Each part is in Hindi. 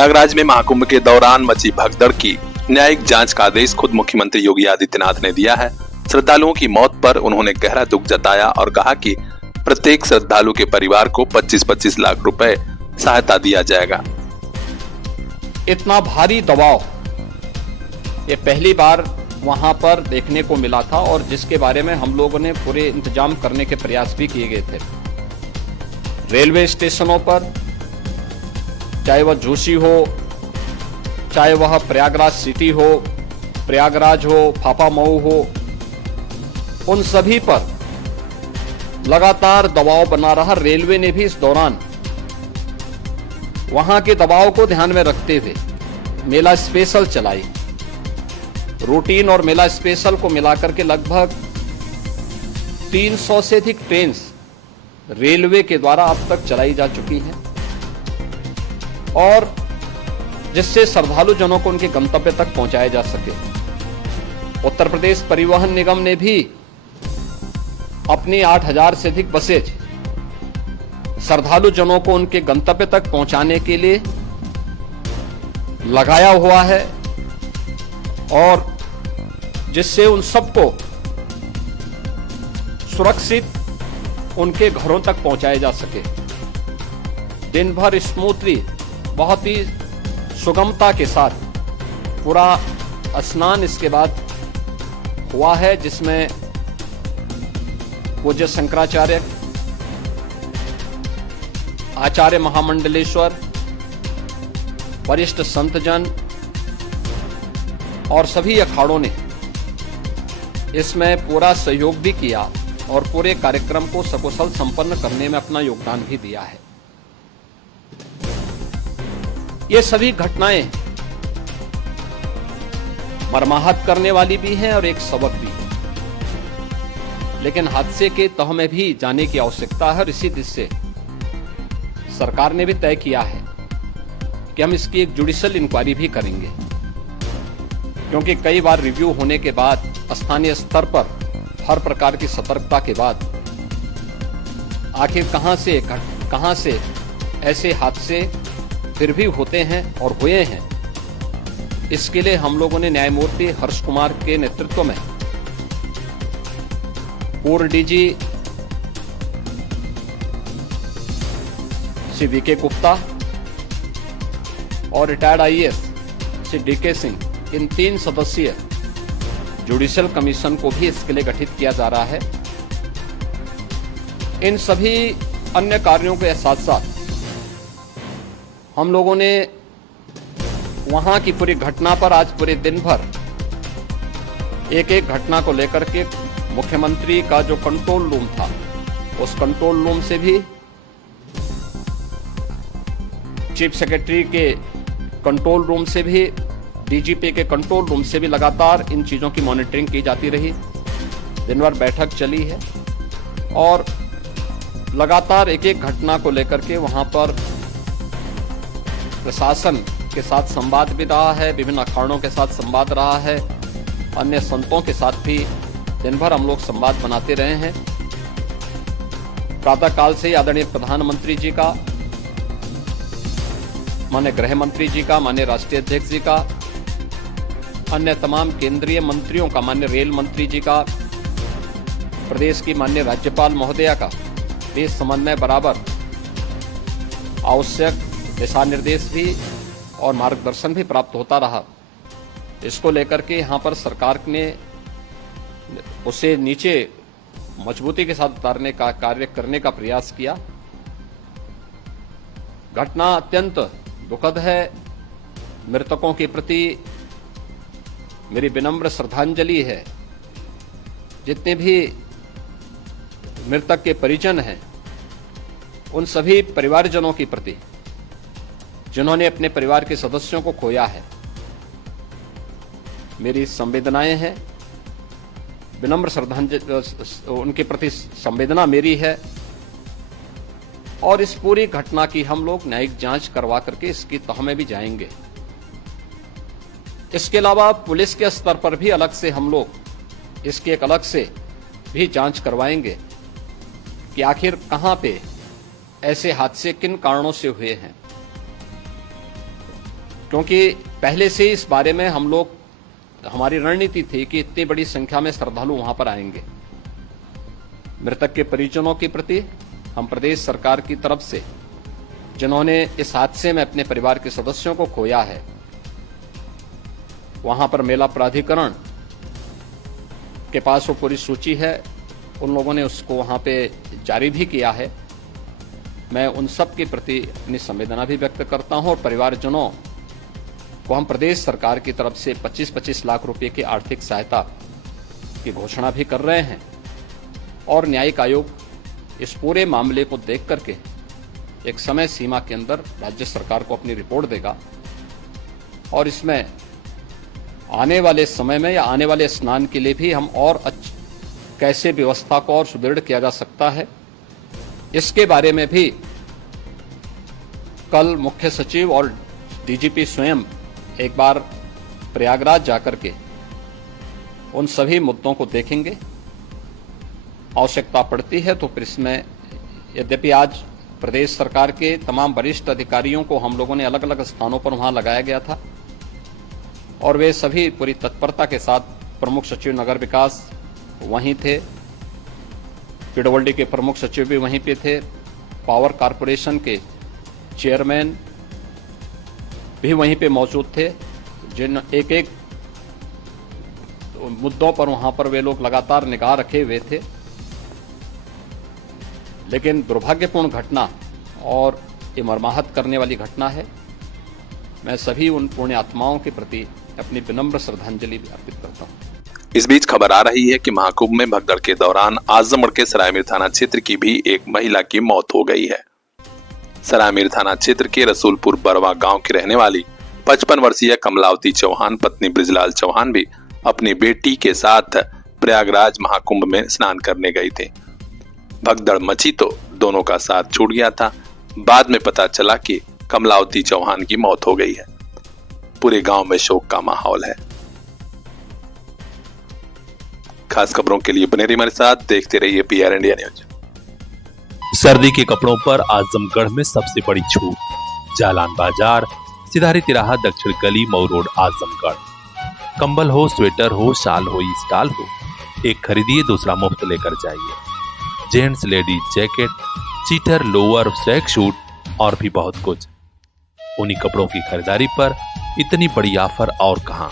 प्रयागराज में महाकुंभ के दौरान मची भगदड़ की न्यायिक जांच का आदेश खुद मुख्यमंत्री योगी आदित्यनाथ ने दिया है। श्रद्धालुओं की मौत पर उन्होंने गहरा दुख जताया और कहा कि प्रत्येक श्रद्धालु के परिवार को 25-25 लाख रुपए सहायता दिया जाएगा। इतना भारी दबाव ये पहली बार वहां पर देखने को मिला था और जिसके बारे में हम लोगों ने पूरे इंतजाम करने के प्रयास भी किए गए थे। रेलवे स्टेशनों पर, चाहे वह जोशी हो, चाहे वह प्रयागराज सिटी हो, प्रयागराज हो, फाफामऊ हो, उन सभी पर लगातार दबाव बना रहा। रेलवे ने भी इस दौरान वहां के दबाव को ध्यान में रखते हुए मेला स्पेशल चलाई। रूटीन और मेला स्पेशल को मिलाकर के लगभग 300 से अधिक ट्रेन रेलवे के द्वारा अब तक चलाई जा चुकी हैं और जिससे श्रद्धालु जनों को उनके गंतव्य तक पहुंचाया जा सके। उत्तर प्रदेश परिवहन निगम ने भी अपनी 8000 से अधिक बसेज श्रद्धालु जनों को उनके गंतव्य तक पहुंचाने के लिए लगाया हुआ है और जिससे उन सबको सुरक्षित उनके घरों तक पहुंचाया जा सके। दिन भर स्मूथली, बहुत ही सुगमता के साथ पूरा स्नान इसके बाद हुआ है, जिसमें पूज्य शंकराचार्य, आचार्य महामंडलेश्वर, वरिष्ठ संतजन और सभी अखाड़ों ने इसमें पूरा सहयोग भी किया और पूरे कार्यक्रम को सकुशल संपन्न करने में अपना योगदान भी दिया है। ये सभी घटनाएं मर्माहत करने वाली भी हैं और एक सबक भी है, लेकिन हादसे के तह में भी जाने की आवश्यकता है और इसी दिशा से सरकार ने भी तय किया है कि हम इसकी एक जुडिशियल इंक्वायरी भी करेंगे, क्योंकि कई बार रिव्यू होने के बाद स्थानीय स्तर पर हर प्रकार की सतर्कता के बाद आखिर कहां से ऐसे हादसे फिर भी होते हैं और हुए हैं। इसके लिए हम लोगों ने न्यायमूर्ति हर्ष कुमार के नेतृत्व में पूर्व डीजी श्री वीके गुप्ता और retired IAS Shri DK Singh, इन 3 सदस्यीय जुडिशियल कमीशन को भी इसके लिए गठित किया जा रहा है। इन सभी अन्य कार्यों के साथ साथ हम लोगों ने वहां की पूरी घटना पर आज पूरे दिन भर एक एक घटना को लेकर के मुख्यमंत्री का जो कंट्रोल रूम था, उस कंट्रोल रूम से भी, चीफ सेक्रेटरी के कंट्रोल रूम से भी, डीजीपी के कंट्रोल रूम से भी लगातार इन चीजों की मॉनिटरिंग की जाती रही। दिन भर बैठक चली है और लगातार एक एक घटना को लेकर के वहां पर प्रशासन के साथ संवाद भी रहा है, विभिन्न अखाड़ों के साथ संवाद रहा है, अन्य संतों के साथ भी दिन भर हम लोग संवाद बनाते रहे हैं। प्रातः काल से आदरणीय प्रधानमंत्री जी का, माननीय गृह मंत्री जी का, माननीय राष्ट्रीय अध्यक्ष जी का, अन्य तमाम केंद्रीय मंत्रियों का, माननीय रेल मंत्री जी का, प्रदेश की माननीय राज्यपाल महोदया का देश समन्वय बराबर आवश्यक दिशा निर्देश भी और मार्गदर्शन भी प्राप्त होता रहा। इसको लेकर के यहाँ पर सरकार ने उसे नीचे मजबूती के साथ उतारने का कार्य करने का प्रयास किया। घटना अत्यंत दुखद है। मृतकों के प्रति मेरी विनम्र श्रद्धांजलि है। जितने भी मृतक के परिजन हैं, उन सभी परिवारजनों के प्रति जिन्होंने अपने परिवार के सदस्यों को खोया है, मेरी संवेदनाएं हैं। विनम्र श्रद्धांजलि उनके प्रति संवेदना मेरी है और इस पूरी घटना की हम लोग न्यायिक जांच करवा करके इसकी तह में भी जाएंगे। इसके अलावा पुलिस के स्तर पर भी अलग से हम लोग इसकी एक अलग से भी जांच करवाएंगे कि आखिर कहां पे ऐसे हादसे किन कारणों से हुए हैं। क्योंकि पहले से इस बारे में हमारी रणनीति थी कि इतनी बड़ी संख्या में श्रद्धालु वहां पर आएंगे। मृतक के परिजनों के प्रति हम प्रदेश सरकार की तरफ से, जिन्होंने इस हादसे में अपने परिवार के सदस्यों को खोया है, वहां पर मेला प्राधिकरण के पास वो पूरी सूची है, उन लोगों ने उसको वहां पे जारी भी किया है। मैं उन सब के प्रति अपनी संवेदना भी व्यक्त करता हूं और परिवारजनों को हम प्रदेश सरकार की तरफ से 25-25 लाख रुपए की आर्थिक सहायता की घोषणा भी कर रहे हैं। और न्यायिक आयोग इस पूरे मामले को देख करके एक समय सीमा के अंदर राज्य सरकार को अपनी रिपोर्ट देगा और इसमें आने वाले समय में या आने वाले स्नान के लिए भी हम और कैसे व्यवस्था को और सुदृढ़ किया जा सकता है, इसके बारे में भी कल मुख्य सचिव और डीजीपी स्वयं एक बार प्रयागराज जाकर के उन सभी मुद्दों को देखेंगे। आवश्यकता पड़ती है तो फिर इसमें, यद्यपि आज प्रदेश सरकार के तमाम वरिष्ठ अधिकारियों को हम लोगों ने अलग अलग स्थानों पर वहां लगाया गया था और वे सभी पूरी तत्परता के साथ, प्रमुख सचिव नगर विकास वहीं थे, पीडब्ल्यूडी के प्रमुख सचिव भी वहीं पे थे, पावर कारपोरेशन के चेयरमैन भी वहीं पे मौजूद थे, जिन एक एक मुद्दों पर वहां पर वे लोग लगातार निगाह रखे हुए थे। लेकिन दुर्भाग्यपूर्ण घटना और ये मर्माहत करने वाली घटना है। मैं सभी उन पुण्य आत्माओं के प्रति अपनी विनम्र श्रद्धांजलि अर्पित करता हूं। इस बीच खबर आ रही है कि महाकुंभ में भगदड़ के दौरान आजमगढ़ के सरायमीर थाना क्षेत्र की भी एक महिला की मौत हो गई है। सरायमीर थाना क्षेत्र के रसूलपुर बरवा गांव की रहने वाली 55 वर्षीय कमलावती चौहान पत्नी ब्रिजलाल चौहान भी अपनी बेटी के साथ प्रयागराज महाकुंभ में स्नान करने गई थी। भगदड़ मची तो दोनों का साथ छूट गया था। बाद में पता चला कि कमलावती चौहान की मौत हो गई है। पूरे गांव में शोक का माहौल है। खास खबरों के लिए बने रहिए हमारे साथ, देखते रहिए PR इंडिया न्यूज। सर्दी के कपड़ों पर आजमगढ़ में सबसे बड़ी छूट। जालान बाजार, सिधारी तिराहा, दक्षिण गली, मऊ रोड, आजमगढ़। कंबल हो, स्वेटर हो, शाल हो, स्टॉल हो, एक खरीदिए दूसरा मुफ्त लेकर जाइए। जेंट्स लेडीज जैकेट, चीटर, लोअर, स्ट्रैक शूट और भी बहुत कुछ। उन्हीं कपड़ों की खरीदारी पर इतनी बड़ी ऑफर और कहां।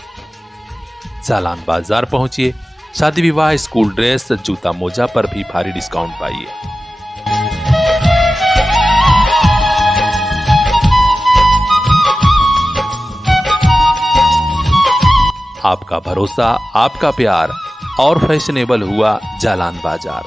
जालान बाजार पहुंचिए, शादी विवाह, स्कूल ड्रेस, जूता मोजा पर भी भारी डिस्काउंट पाइए। आपका भरोसा, आपका प्यार और फैशनेबल हुआ जालान बाजार।